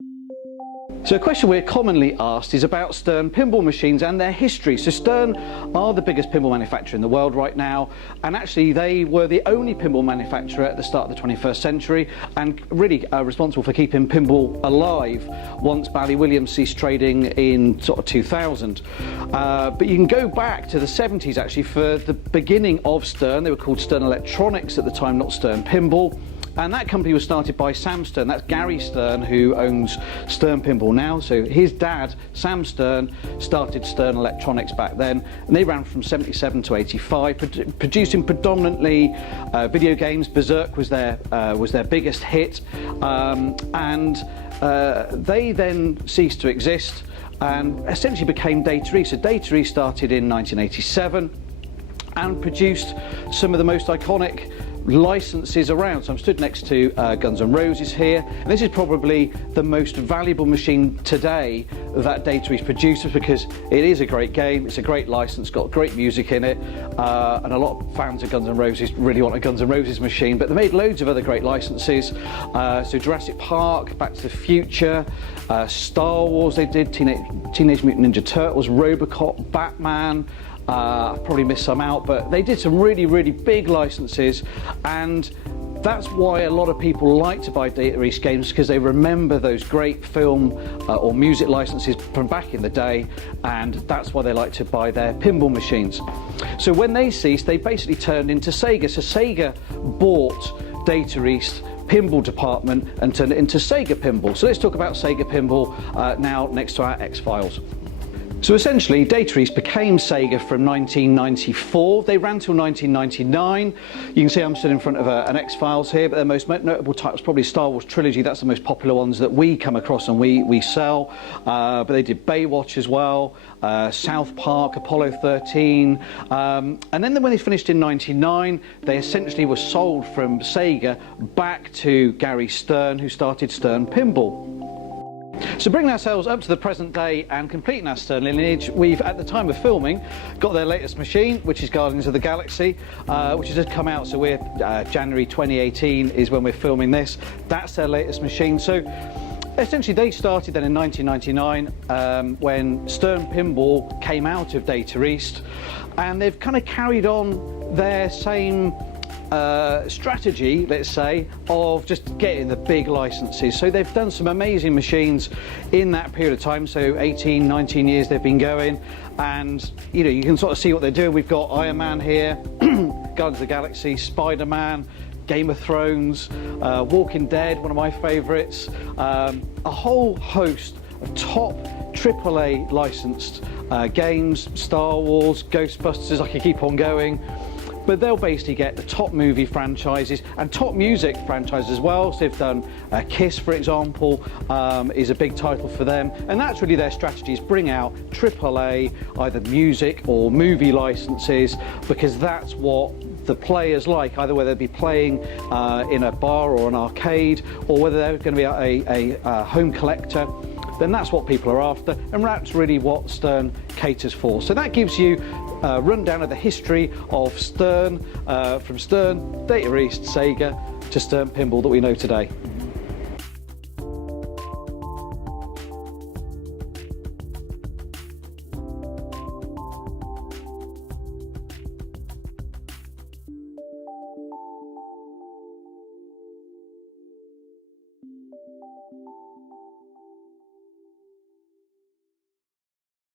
So a question we're commonly asked is about STERN pinball machines and their history. So STERN are the biggest pinball manufacturer in the world right now, and actually they were the only pinball manufacturer at the start of the 21st century and really responsible for keeping pinball alive once Bally Williams ceased trading in sort of 2000. But you can go back to the 70s actually for the beginning of STERN. They were called STERN Electronics at the time, not STERN Pinball. And that company was started by Sam Stern. That's Gary Stern, who owns STERN Pinball now. So his dad, Sam Stern, started STERN Electronics back then, and they ran from 77 to 85, producing predominantly video games. Berserk was their biggest hit, and they then ceased to exist and essentially became Data East. So Data East started in 1987 and produced some of the most iconic licenses around. So I'm stood next to Guns N' Roses here, and this is probably the most valuable machine today that Data East produces because it is a great game, it's a great license, got great music in it, and a lot of fans of Guns N' Roses really want a Guns N' Roses machine, but they made loads of other great licenses. So Jurassic Park, Back to the Future, Star Wars they did, Teenage Mutant Ninja Turtles, Robocop, Batman. I've probably missed some out, but they did some really, really big licenses, and that's why a lot of people like to buy Data East games, because they remember those great film or music licenses from back in the day, and that's why they like to buy their pinball machines. So when they ceased, they basically turned into SEGA. So SEGA bought Data East pinball department and turned it into SEGA Pinball. So let's talk about SEGA Pinball now next to our X-Files. So essentially, Data East became SEGA from 1994. They ran till 1999. You can see I'm stood in front of an X-Files here, but their most notable type was probably Star Wars Trilogy. That's the most popular ones that we come across and we sell. But they did Baywatch as well, South Park, Apollo 13. And then when they finished in 99, they essentially were sold from SEGA back to Gary Stern, who started STERN Pinball. So bringing ourselves up to the present day and completing our STERN lineage, we've, at the time of filming, got their latest machine, which is Guardians of the Galaxy, which has just come out. So we're January 2018 is when we're filming this. That's their latest machine. So essentially they started then in 1999 when STERN Pinball came out of Data East, and they've kind of carried on their same strategy, let's say, of just getting the big licenses. So they've done some amazing machines in that period of time. So 18, 19 years they've been going, and you know, you can sort of see what they're doing. We've got Iron Man here, Guardians of the Galaxy, Spider-Man, Game of Thrones, Walking Dead, one of my favorites, a whole host of top AAA licensed games, Star Wars, Ghostbusters, I could keep on going. But they'll basically get the top movie franchises and top music franchises as well. So they've done Kiss, for example, is a big title for them. And that's really their strategy, is bring out AAA, either music or movie licenses, because that's what the players like, either whether they be playing in a bar or an arcade, or whether they're going to be a home collector. Then that's what people are after, and that's really what STERN caters for. So that gives you a rundown of the history of STERN, from STERN, Data East, SEGA to STERN Pinball that we know today.